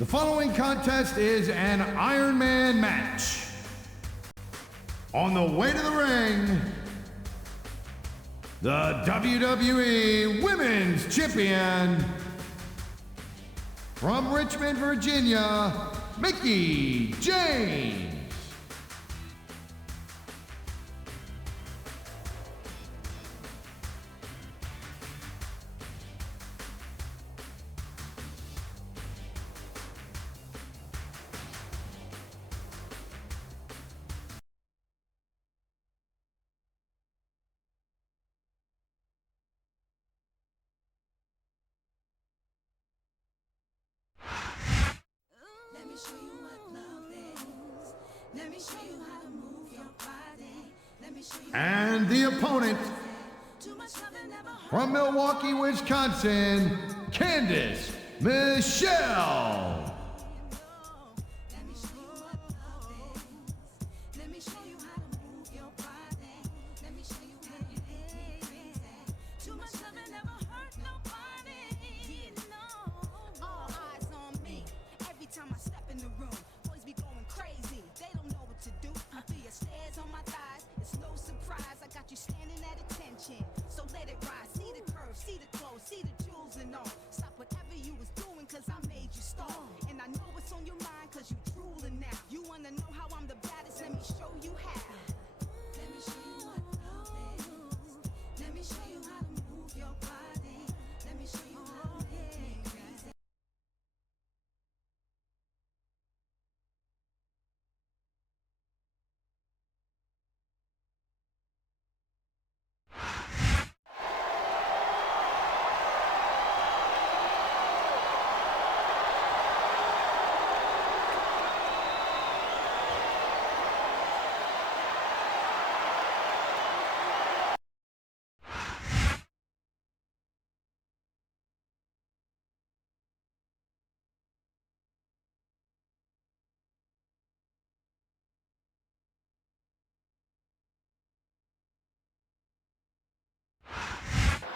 The following contest is an Iron Man match. On the way to the ring, the WWE Women's Champion from Richmond, Virginia, Mickie James. And the opponent, from Milwaukee, Wisconsin, Candice Michelle.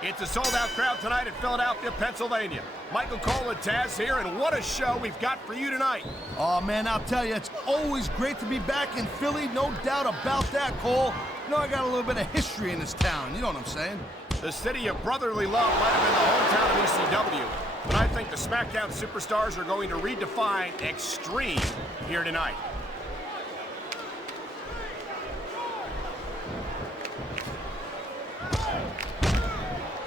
It's a sold-out crowd tonight in Philadelphia, Pennsylvania. Michael Cole and Taz here, and what a show we've got for you tonight. Oh, man, I'll tell you, it's always great to be back in Philly, no doubt about that, Cole. You know, I got a little bit of history in this town, you know what I'm saying? The city of brotherly love might have been the hometown of ECW, but I think the Smackdown superstars are going to redefine extreme here tonight.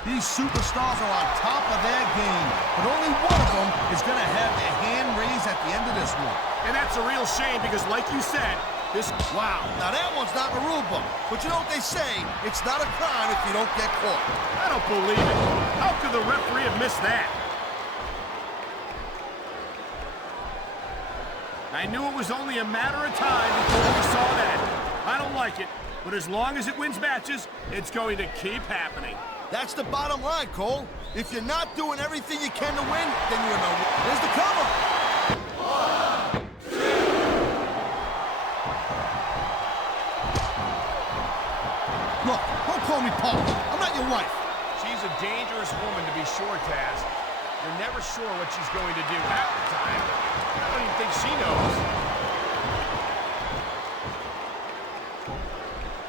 These superstars are on top of their game, but only one of them is going to have their hand raised at the end of this one. And that's a real shame because, like you said, this... Wow, now that one's not in the rule book. But you know what they say, it's not a crime if you don't get caught. I don't believe it. How could the referee have missed that? I knew it was only a matter of time before we saw that. I don't like it, but as long as it wins matches, it's going to keep happening. That's the bottom line, Cole. If you're not doing everything you can to win, then you're no... There's the cover. 1, 2. Look, don't call me Paul. I'm not your wife. She's a dangerous woman, to be sure, Taz. You're never sure what she's going to do half the time. I don't even think she knows.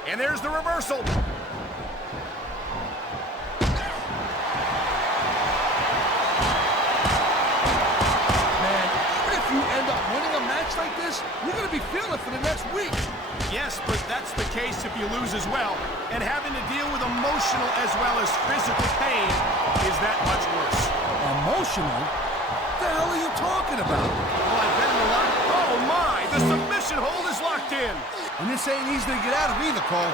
And there's the reversal. Like this, you're going to be feeling it for the next week. Yes, but that's the case if you lose as well. And having to deal with emotional as well as physical pain is that much worse. Emotional? What the hell are you talking about? Well, I've been in a lot. Oh, my! The submission hold is locked in. And this ain't easy to get out of either, Cole.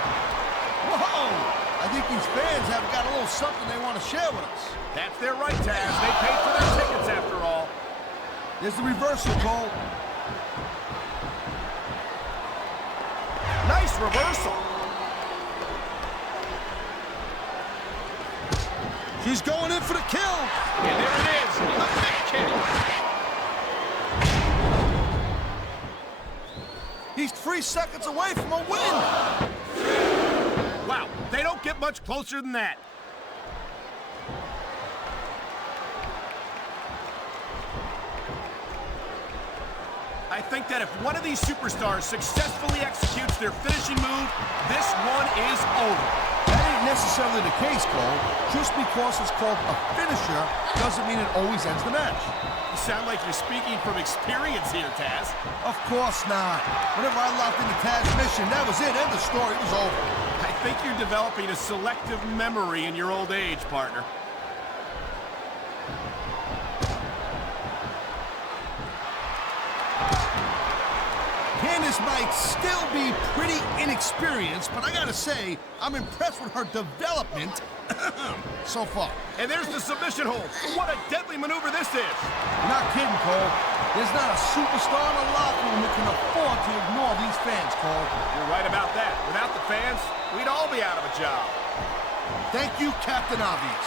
Whoa! I think these fans have got a little something they want to share with us. That's their right, Taz. They paid for their tickets after all. There's the reversal, Cole. Nice reversal. She's going in for the kill. And there it is, the big kick. He's 3 seconds away from a win. 1, 2. Wow, they don't get much closer than that. I think that if one of these superstars successfully executes their finishing move, this one is over. That ain't necessarily the case, Cole. Just because it's called a finisher doesn't mean it always ends the match. You sound like you're speaking from experience here, Taz. Of course not. Whenever I locked into Taz's mission, that was it. End of story. It was over. I think you're developing a selective memory in your old age, partner. Candice might still be pretty inexperienced, but I gotta say, I'm impressed with her development so far. And there's the submission hold. What a deadly maneuver this is. You're not kidding, Cole. There's not a superstar in the locker room that can afford to ignore these fans, Cole. You're right about that. Without the fans, we'd all be out of a job. Thank you, Captain Obvious.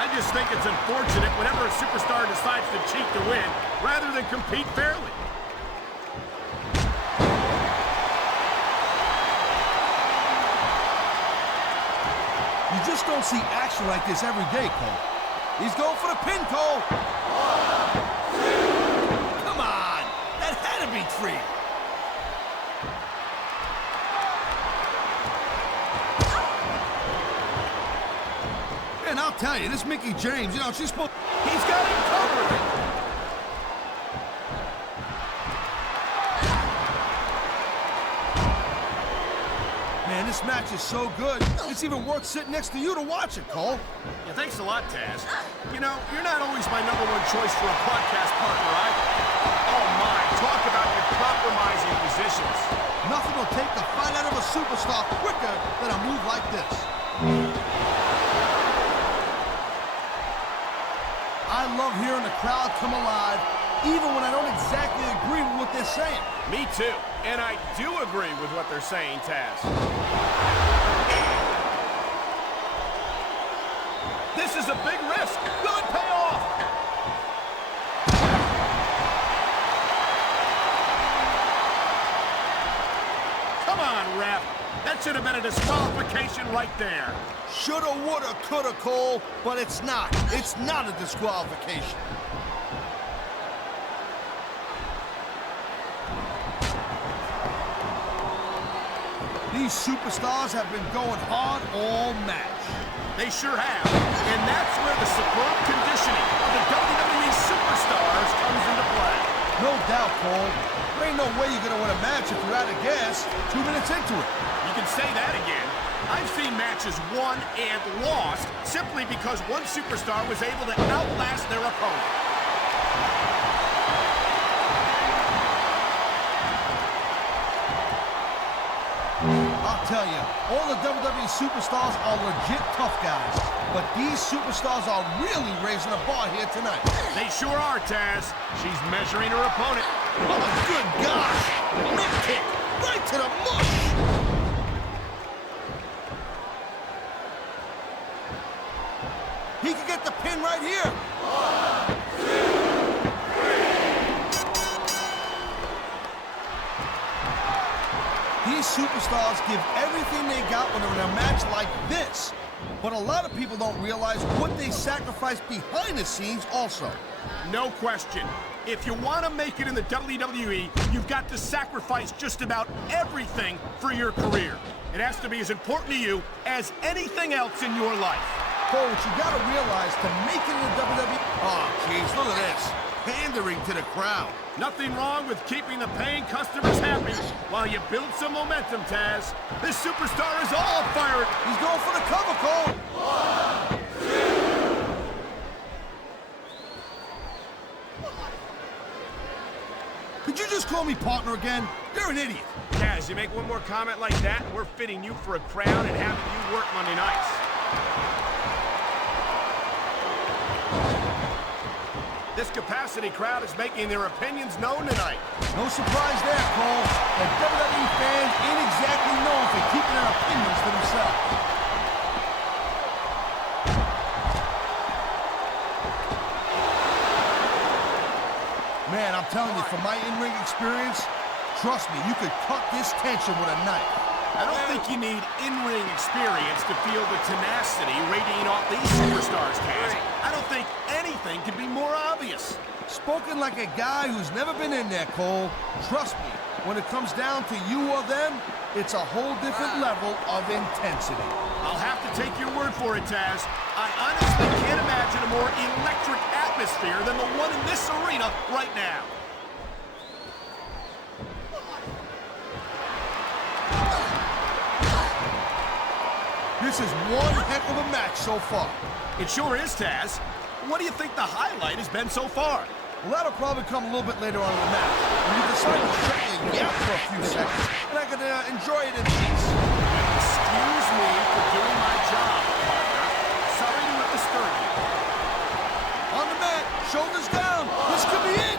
I just think it's unfortunate whenever a superstar decides to cheat to win, rather than compete fairly. You just don't see action like this every day, Cole. He's going for the pin, Cole. 1, 2. Come on. That had to be 3. And I'll tell you, this Mickie James, she's supposed... He's got him covered. Man, this match is so good, it's even worth sitting next to you to watch it, Cole. Yeah, thanks a lot, Taz. You know, you're not always my #1 choice for a podcast partner, right? Oh my, talk about your compromising positions. Nothing will take the fight out of a superstar quicker than a move like this. I love hearing the crowd come alive, even when I don't exactly agree with what they're saying. Me too. And I do agree with what they're saying, Taz. This is a big risk. Will it pay off? Come on, ref. That should have been a disqualification right there. Shoulda, woulda, coulda, Cole, but it's not. It's not a disqualification. These superstars have been going hard all match. They sure have. And that's where the superb conditioning of the WWE superstars comes into play. No doubt, Cole. There ain't no way you're going to win a match if you're out of gas 2 minutes into it. You can say that again. I've seen matches won and lost simply because one superstar was able to outlast their opponent. I'll tell you, all the WWE superstars are legit tough guys, but these superstars are really raising the bar here tonight. They sure are, Taz. She's measuring her opponent. Oh, good gosh! Mid kick, right to the mush! He can get the pin right here. 1, 2, 3. These superstars give everything they got when they're in a match like this. But a lot of people don't realize what they sacrifice behind the scenes also. No question. If you want to make it in the WWE, you've got to sacrifice just about everything for your career. It has to be as important to you as anything else in your life. Cole, what you gotta realize to make it in the WWE... Oh, jeez, look at this. Pandering to the crowd. Nothing wrong with keeping the paying customers happy while you build some momentum, Taz. This superstar is all fired. He's going for the cover, Cole. 1, 2. Did you just call me partner again? You're an idiot. Taz, you make one more comment like that, we're fitting you for a crown and having you work Monday nights. This capacity crowd is making their opinions known tonight. No surprise there, Cole. The WWE fans ain't exactly known for keeping their opinions to themselves. Man, I'm telling you, from my in-ring experience, trust me, you could cut this tension with a knife. I don't think you need in-ring experience to feel the tenacity radiating off these superstars, Taz. I don't think anything could be more obvious. Spoken like a guy who's never been in there, Cole. Trust me, when it comes down to you or them, it's a whole different level of intensity. I'll have to take your word for it, Taz. I honestly can't imagine a more electric atmosphere than the one in this arena right now. This is one heck of a match so far. It sure is, Taz. What do you think the highlight has been so far? Well, that'll probably come a little bit later on in the match. When you decide to shut your yap for a few seconds, and I can enjoy it in peace. Excuse me for doing my job, partner. Sorry to disturb you. On the mat, shoulders down. This could be it.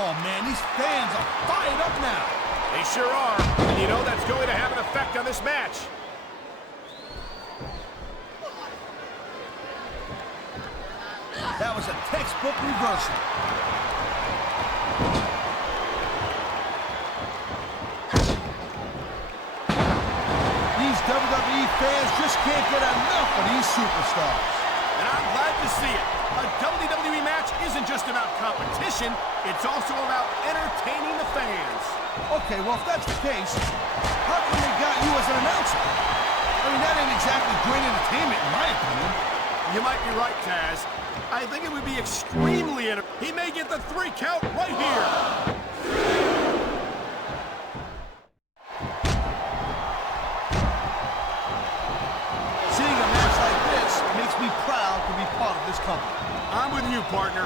Oh, man, these fans are fired up now. They sure are. And you know that's going to have an effect on this match. That was a textbook reversal. These WWE fans just can't get enough of these superstars. And I'm glad to see it. A WWE match isn't just about competition, it's also about entertaining the fans. Okay, well, if that's the case, how come they got you as an announcer? I mean, that ain't exactly great entertainment, in my opinion. You might be right, Taz. I think it would be extremely He may get the 3 count right here. Seeing a match like this makes me proud to be part of this company. I'm with you, partner.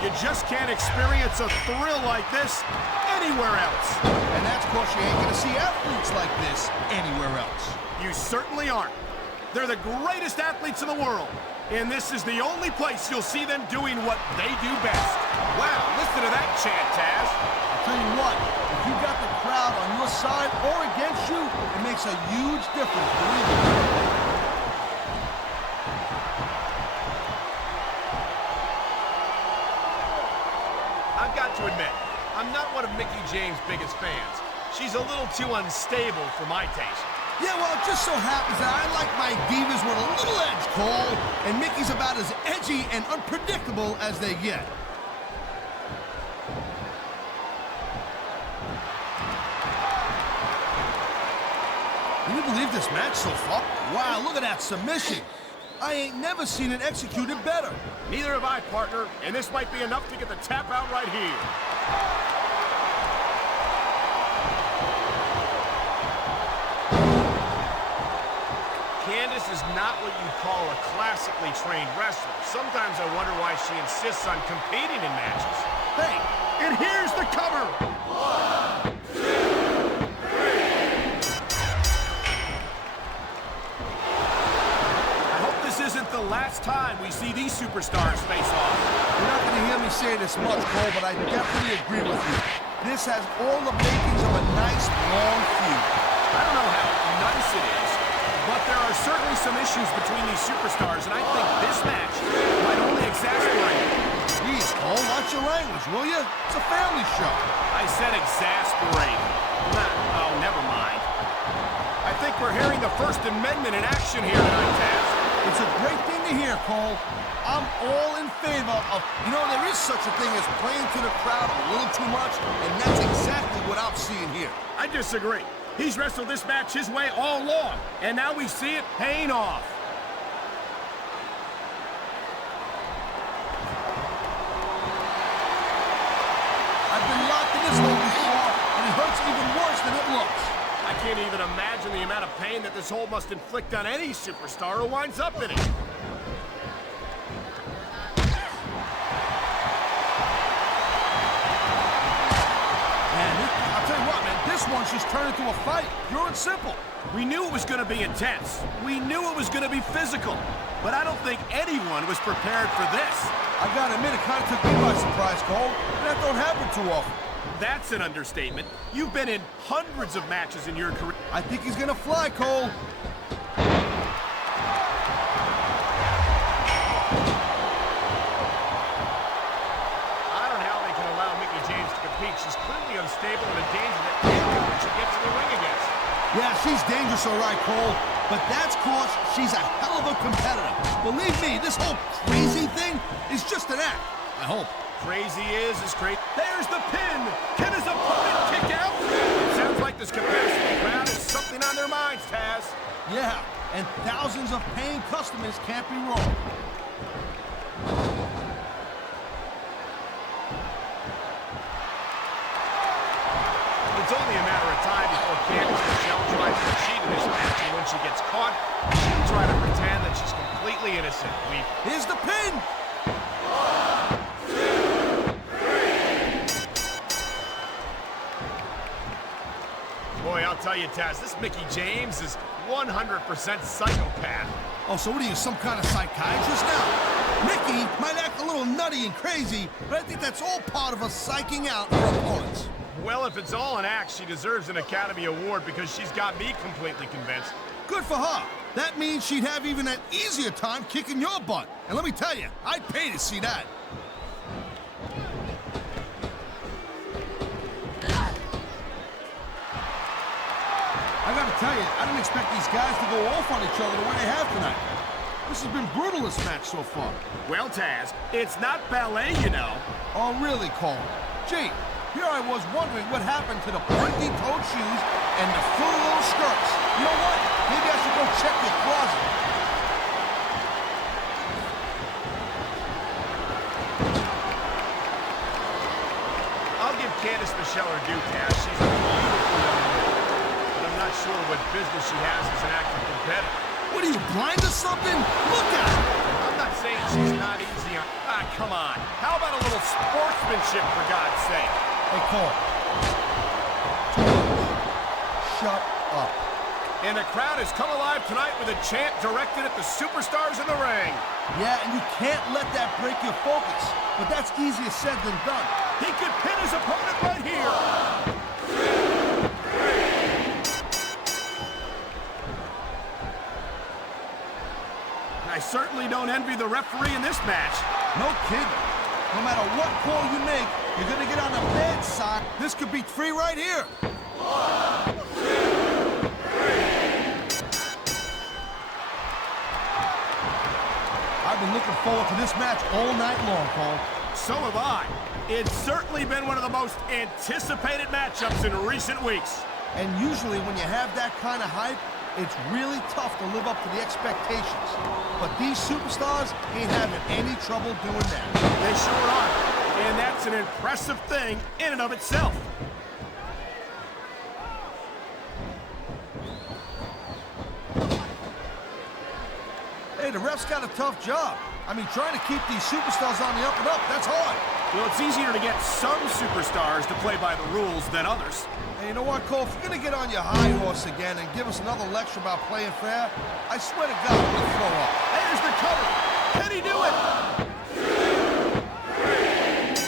You just can't experience a thrill like this anywhere else. And that's because you ain't gonna see athletes like this anywhere else. You certainly aren't. They're the greatest athletes in the world. And this is the only place you'll see them doing what they do best. Wow, listen to that chant, Taz. I'll tell you what, if you got the crowd on your side or against you, it makes a huge difference, believe me. I've got to admit, I'm not one of Mickie James' biggest fans. She's a little too unstable for my taste. Yeah, well, it just so happens that I like my divas with a little edge, Cole, and Mickie's about as edgy and unpredictable as they get. Can you believe this match so far? Wow, look at that submission. I ain't never seen it executed better. Neither have I, partner, and this might be enough to get the tap out right here. Candice is not what you call a classically trained wrestler. Sometimes I wonder why she insists on competing in matches. Hey, and here's the cover! 1, 2, 3. I hope this isn't the last time we see these superstars face off. You're not going to hear me say this much, Cole, but I definitely agree with you. This has all the makings of a nice, long feud. I don't know how nice it is, but there are certainly some issues between these superstars, and I think this match might only exasperate. Please, Cole, watch your language, will you? It's a family show. I said exasperate. Oh, never mind. I think we're hearing the First Amendment in action here tonight, Taz. It's a great thing to hear, Cole. I'm all in favor of... You know, there is such a thing as playing to the crowd a little too much, and that's exactly what I'm seeing here. I disagree. He's wrestled this match his way all along, and now we see it paying off. I've been locked in this hole before, and it hurts even worse than it looks. I can't even imagine the amount of pain that this hold must inflict on any superstar who winds up in it. I'll tell you what, man, this one's just turned into a fight, pure and simple. We knew it was going to be intense. We knew it was going to be physical. But I don't think anyone was prepared for this. I gotta admit, it kind of took me by surprise, Cole. That don't happen too often. That's an understatement. You've been in hundreds of matches in your career. I think he's gonna fly, Cole. I don't know how they can allow Mickie James to compete. She's clearly unstable and a danger that anyone should get to the ring against. Yeah, she's dangerous, all right, Cole. but that's cause she's a hell of a competitor. Believe me, this whole crazy thing is just an act, I hope. Crazy is great. There's the pin. Can his opponent kick out? It sounds like this capacity crowd has something on their minds, Taz. Yeah, and thousands of paying customers can't be wrong. It's only a matter of time before Candice Michelle tries to cheat in this match, and when she gets caught, she'll try to pretend that she's completely innocent. Here's the pin! Boy, I'll tell you, Taz, this Mickie James is 100% psychopath. Oh, so what are you, some kind of psychiatrist now? Mickie might act a little nutty and crazy, but I think that's all part of her psyching out her opponents. Well, if it's all an act, she deserves an Academy Award because she's got me completely convinced. Good for her. That means she'd have even an easier time kicking your butt. And let me tell you, I'd pay to see that. I gotta tell you, I didn't expect these guys to go off on each other the way they have tonight. This has been brutal, this match so far. Well, Taz, it's not ballet, you know. Oh, really, Cole? Gee, here I was wondering what happened to the pointy-toed shoes and the full little skirts. You know what? Maybe I should go check your closet. I'll give Candice Michelle her due, Taz. She's a beautiful young woman. But I'm not sure what business she has as an active competitor. What are you, blind or something? Look at her! I'm not saying she's not easy on... Ah, come on. How about a little sportsmanship, for God's sake? Hey, Cole. Shut up. And the crowd has come alive tonight with a chant directed at the superstars in the ring. Yeah, and you can't let that break your focus. But that's easier said than done. He could pin his opponent right here. I certainly don't envy the referee in this match. No kidding. No matter what call you make, you're gonna get on the bad side. This could be three right here. 1, 2, 3. I've been looking forward to this match all night long, Cole. So have I. It's certainly been one of the most anticipated matchups in recent weeks. And usually when you have that kind of hype, it's really tough to live up to the expectations. But these superstars ain't having any trouble doing that. They sure are. And that's an impressive thing in and of itself. Hey, the ref's got a tough job. I mean, trying to keep these superstars on the up and up, that's hard. Well, it's easier to get some superstars to play by the rules than others. Hey, you know what, Cole? If you're gonna get on your high horse again and give us another lecture about playing fair, I swear to God, I'm gonna throw up. There's the cover. Can he do it?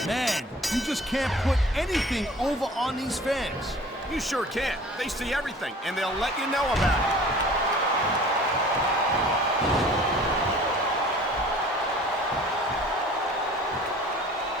Man, you just can't put anything over on these fans. You sure can. They see everything, and they'll let you know about it.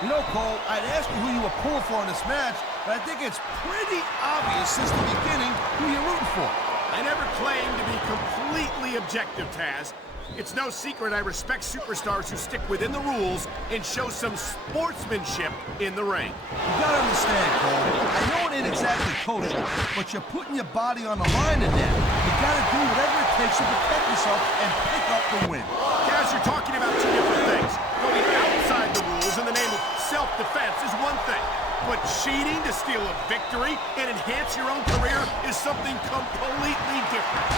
You know, Cole, I'd ask you who you were pulling for in this match, but I think it's pretty obvious since the beginning who you're rooting for. I never claimed to be completely objective, Taz. It's no secret I respect superstars who stick within the rules and show some sportsmanship in the ring. You gotta understand, Cole. I know it ain't exactly kosher, but you're putting your body on the line in there. You gotta do whatever it takes to protect yourself and pick up the win. Taz, you're talking about two different things. Going outside the rules in the name of self-defense is one thing, but cheating to steal a victory and enhance your own career is something completely different.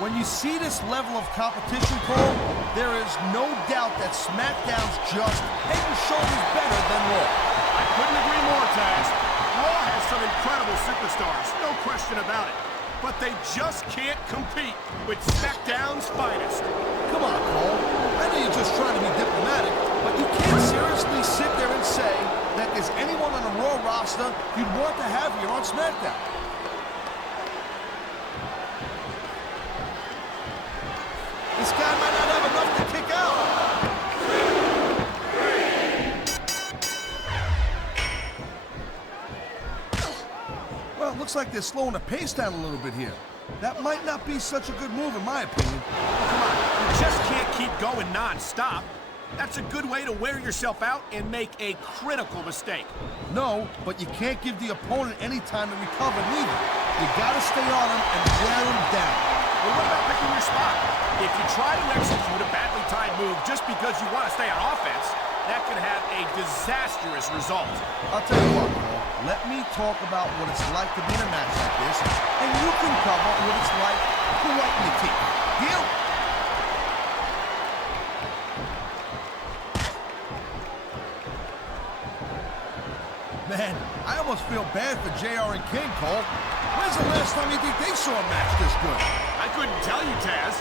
When you see this level of competition, Cole, there is no doubt that Smackdown's just head and shoulders better than Raw. I couldn't agree more, Taz. Raw has some incredible superstars, no question about it. But they just can't compete with Smackdown's finest. Come on, Cole. I know you're just trying to be diplomatic, but you can't seriously sit there and say that there's anyone on the Raw roster you'd want to have here on SmackDown. This guy might not have enough to kick out. 1, 2, 3. Looks like they're slowing the pace down a little bit here. That might not be such a good move, in my opinion. Come on, you just can't keep going non-stop. That's a good way to wear yourself out and make a critical mistake. No, but you can't give the opponent any time to recover neither. You gotta stay on him and wear him down. Well, what about picking your spot? If you try to execute a badly timed move just because you want to stay on offense, that could have a disastrous result. I'll tell you what, Cole. Let me talk about what it's like to be in a match like this, and you can cover what it's like to whiten your teeth. Deal? Man, I almost feel bad for JR and King, Cole. When's the last time you think they saw a match this good? I couldn't tell you, Taz.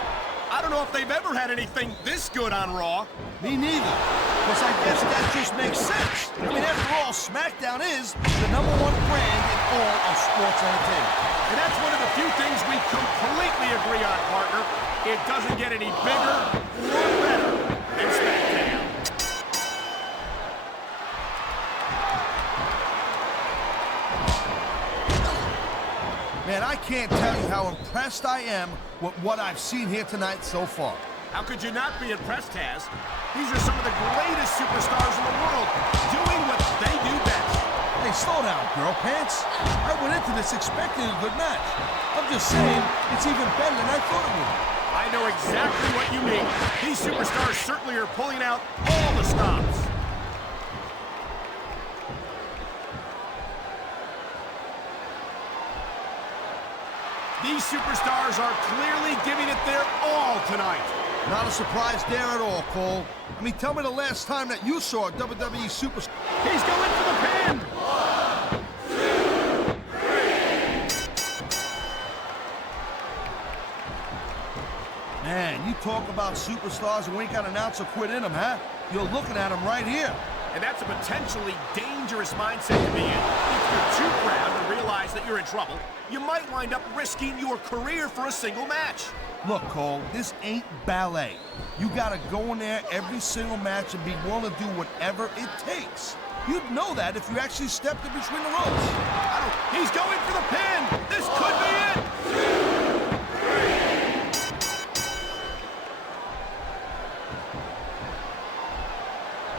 I don't know if they've ever had anything this good on Raw. Me neither. Because I guess that just makes sense. I mean, after all, Smackdown is the #1 brand in all of sports entertainment. And that's one of the few things we completely agree on, partner. It doesn't get any bigger or better than Smackdown. Man, I can't tell you how impressed I am with what I've seen here tonight so far. How could you not be impressed, Taz? These are some of the greatest superstars in the world, doing what they do best. Hey, slow down, girl pants. I went into this expecting a good match. I'm just saying, it's even better than I thought it would be. I know exactly what you mean. These superstars certainly are pulling out all the stops. These superstars are clearly giving it their all tonight. Not a surprise there at all, Cole. I mean, tell me the last time that you saw a WWE superstar. He's going for the pin. 1, 2, 3. Man, you talk about superstars and we ain't got an ounce of quit in them, huh? You're looking at them right here. And that's a potentially dangerous mindset to be in. If you're too proud to realize that you're in trouble, you might wind up risking your career for a single match. Look, Cole, this ain't ballet. You gotta go in there every single match and be willing to do whatever it takes. You'd know that if you actually stepped in between the ropes. He's going for the pin. This could be it. 2, 3.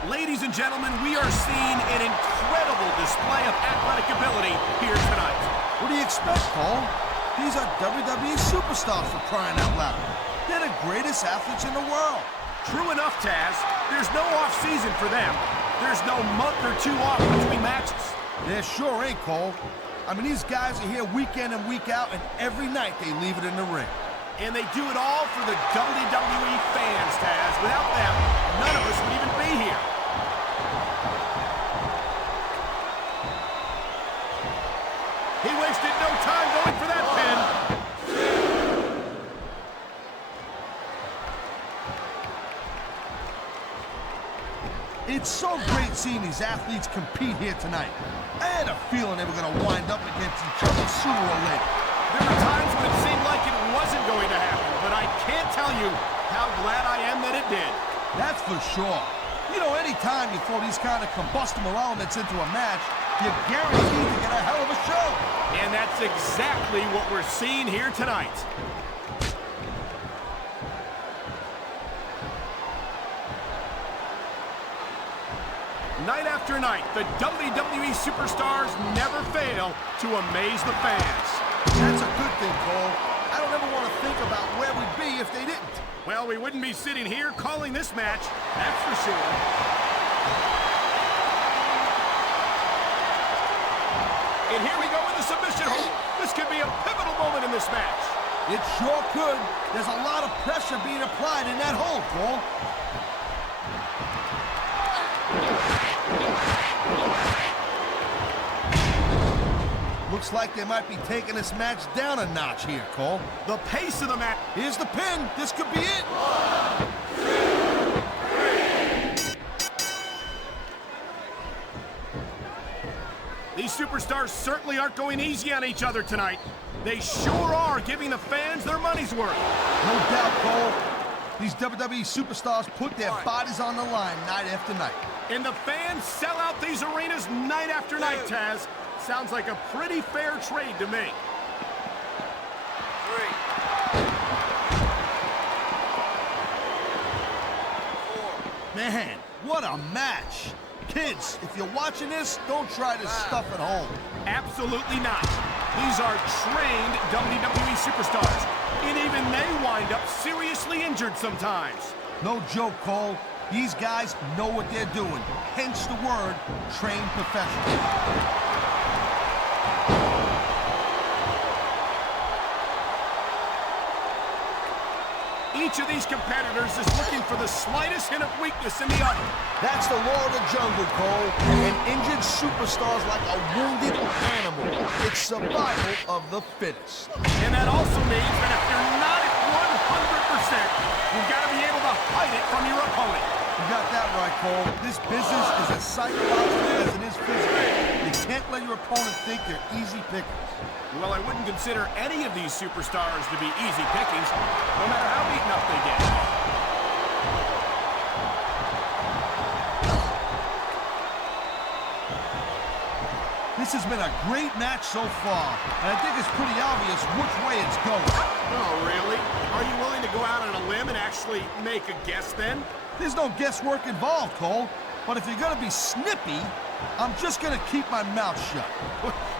Ladies and gentlemen, we are seeing an incredible display of athletic ability here tonight. What do you expect, Cole? These are WWE superstars, for crying out loud. They're the greatest athletes in the world. True enough, Taz. There's no off-season for them. There's no month or two off between matches. There sure ain't, Cole. I mean, these guys are here week in and week out, and every night they leave it in the ring. And they do it all for the WWE fans, Taz. Without them, none of us would even be here. He wasted no time going for that pin. 2. It's so great seeing these athletes compete here tonight. I had a feeling they were going to wind up against each other sooner or later. There were times when it seemed like it wasn't going to happen, but I can't tell you how glad I am that it did. That's for sure. You know, anytime you throw these kind of combustible elements into a match, you're guaranteed to get a hell of a show. And that's exactly what we're seeing here tonight. Night after night, the WWE superstars never fail to amaze the fans. That's a good thing, Cole. I don't ever want to think about where we'd be if they didn't. Well, we wouldn't be sitting here calling this match, that's for sure. And here we go with the submission hold. This could be a pivotal moment in this match. It sure could. There's a lot of pressure being applied in that hold, Cole. Looks like they might be taking this match down a notch here, Cole. The pace of the match. Here's the pin. This could be it. 1, 2, 3. These superstars certainly aren't going easy on each other tonight. They sure are giving the fans their money's worth. No doubt, Cole. These WWE superstars put their bodies on the line night after night. And the fans sell out these arenas night after night, Taz. Sounds like a pretty fair trade to me. 3, 4. Man, what a match. Kids, if you're watching this, don't try this stuff at home. Absolutely not. These are trained WWE superstars, and even they wind up seriously injured sometimes. No joke, Cole. These guys know what they're doing. Hence the word, trained professional. Each of these competitors is looking for the slightest hint of weakness in the other. That's the law of the jungle, Cole. An injured superstar's like a wounded animal. It's survival of the fittest. And that also means that if you're not at 100%, you've got to be able to hide it from your opponent. You got that right, Cole. This business is as psychological as it is physical. You can't let your opponent think they're easy pickings. Well, I wouldn't consider any of these superstars to be easy pickings, no matter how beaten up they get. This has been a great match so far, and I think it's pretty obvious which way it's going. Oh, really? Are you willing to go out on a limb and actually make a guess then? There's no guesswork involved, Cole. But if you're gonna be snippy, I'm just gonna keep my mouth shut.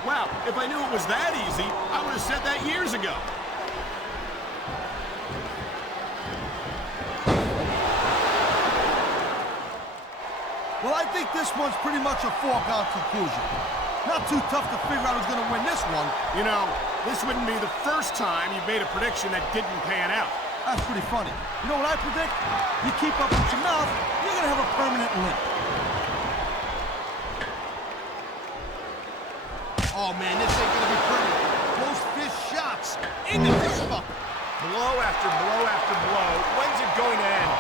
Wow, if I knew it was that easy, I would have said that years ago. Well, I think this one's pretty much a foregone conclusion. Not too tough to figure out who's gonna win this one. You know, this wouldn't be the first time you've made a prediction that didn't pan out. That's pretty funny. You know what I predict? You keep up with your mouth, you're gonna have a permanent limp. Oh man, this ain't gonna be pretty. Those fist shots into this fucker. Blow after blow after blow. When's it going to end?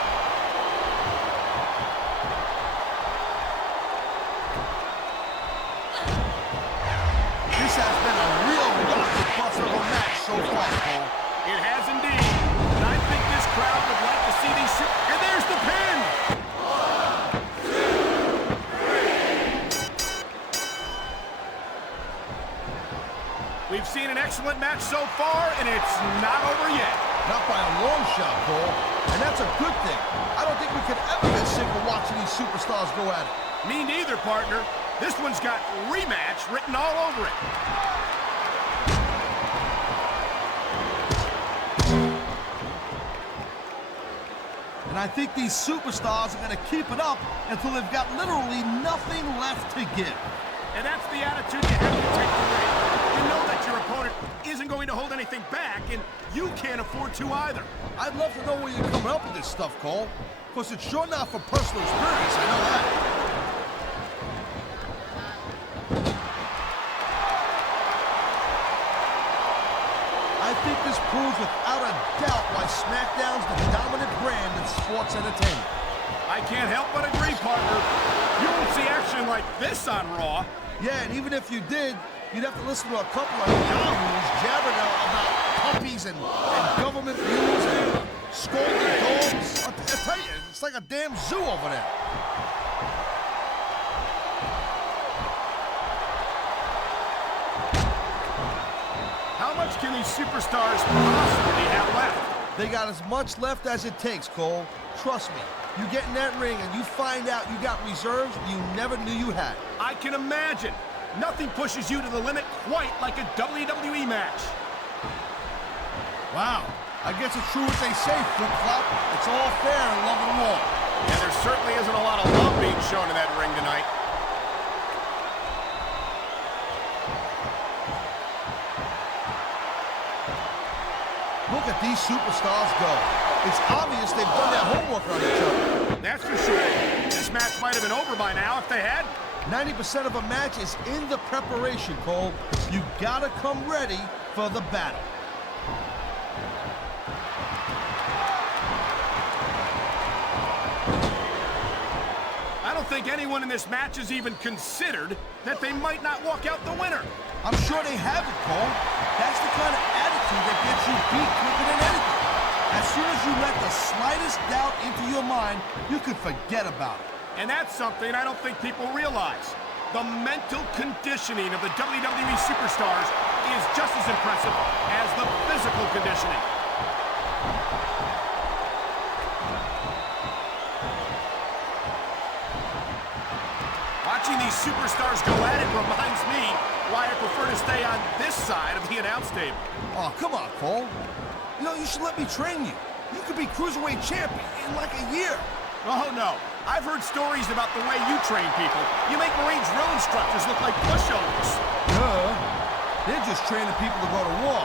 This has been a real rocket buster of a match so far, Cole. It has indeed. And I think this crowd would like to see these and there's the pin! We've seen an excellent match so far, and it's not over yet. Not by a long shot, Cole. And that's a good thing. I don't think we could ever get sick of watching these superstars go at it. Me neither, partner. This one's got rematch written all over it. And I think these superstars are going to keep it up until they've got literally nothing left to give. And that's the attitude you have to take away. You know that your opponent isn't going to hold anything back, and you can't afford to either. I'd love to know where you're coming up with this stuff, Cole. Because it's sure not from personal experience, I know that. I think this proves without a doubt why Smackdown's the dominant brand in sports entertainment. I can't help but agree, partner. You won't see action like this on Raw. Yeah, and even if you did, you'd have to listen to a couple of yahoos jabbering about puppies and government rules and scolding dogs. I tell you, it's like a damn zoo over there. How much can these superstars possibly have left? They got as much left as it takes, Cole. Trust me. You get in that ring and you find out you got reserves you never knew you had. I can imagine. Nothing pushes you to the limit quite like a WWE match. Wow. I guess it's true what they say, flip-flop. It's all fair in love and war. And there certainly isn't a lot of love being shown in that ring tonight. Look at these superstars go. It's obvious they've done their homework on each other. That's for sure. This match might have been over by now if they had. 90% of a match is in the preparation, Cole. You gotta come ready for the battle. I don't think anyone in this match has even considered that they might not walk out the winner. I'm sure they have it, Cole. That's the kind of attitude that gets you beat quicker than anything. As soon as you let the slightest doubt into your mind, you can forget about it. And that's something I don't think people realize. The mental conditioning of the WWE superstars is just as impressive as the physical conditioning. Watching these superstars go at it reminds me why I prefer to stay on this side of the announce table. Oh, come on, Cole. You know, you should let me train you. You could be Cruiserweight champion in like a year. Oh, no. I've heard stories about the way you train people. You make Marine drill instructors look like pushovers. They're just training people to go to war.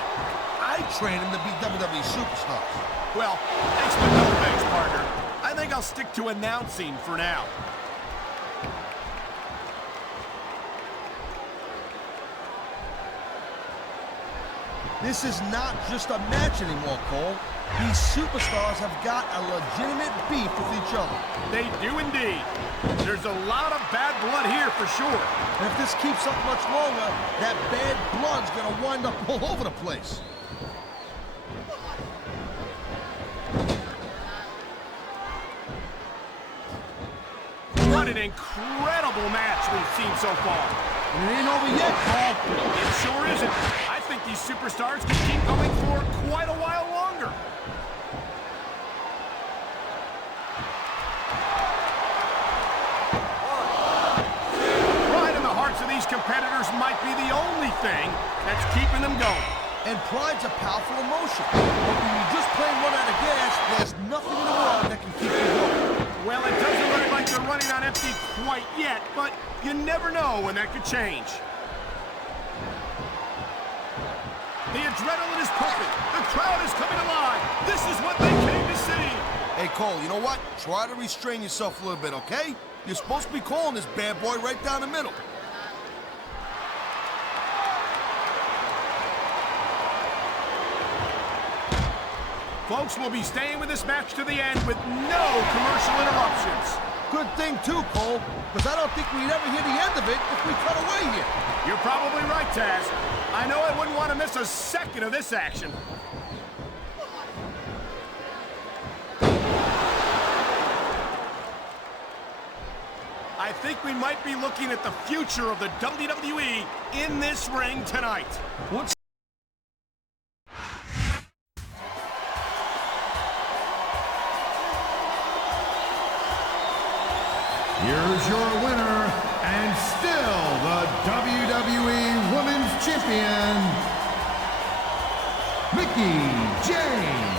I train them to be WWE superstars. Well, thanks but no thanks, partner. I think I'll stick to announcing for now. This is not just a match anymore, Cole. These superstars have got a legitimate beef with each other. They do indeed. There's a lot of bad blood here for sure. And if this keeps up much longer, that bad blood's gonna wind up all over the place. What an incredible match we've seen so far. And it ain't over yet, Cole. It sure isn't. I think these superstars can keep going for quite a while longer. Pride in the hearts of these competitors might be the only thing that's keeping them going. And pride's a powerful emotion. But when you're just playing one out of gas, there's nothing in the world that can keep you going. Well, it doesn't look like they're running on empty quite yet, but you never know when that could change. The adrenaline is pumping. The crowd is coming alive. This is what they came to see. Hey, Cole, you know what? Try to restrain yourself a little bit, okay? You're supposed to be calling this bad boy right down the middle. Folks, will be staying with this match to the end with no commercial interruptions. Good thing, too, Cole, because I don't think we'd ever hear the end of it if we cut away here. You're probably right, Taz. I know I wouldn't want to miss a second of this action. I think we might be looking at the future of the WWE in this ring tonight. What's Here's your winner, and still the WWE Women's Champion, Mickie James.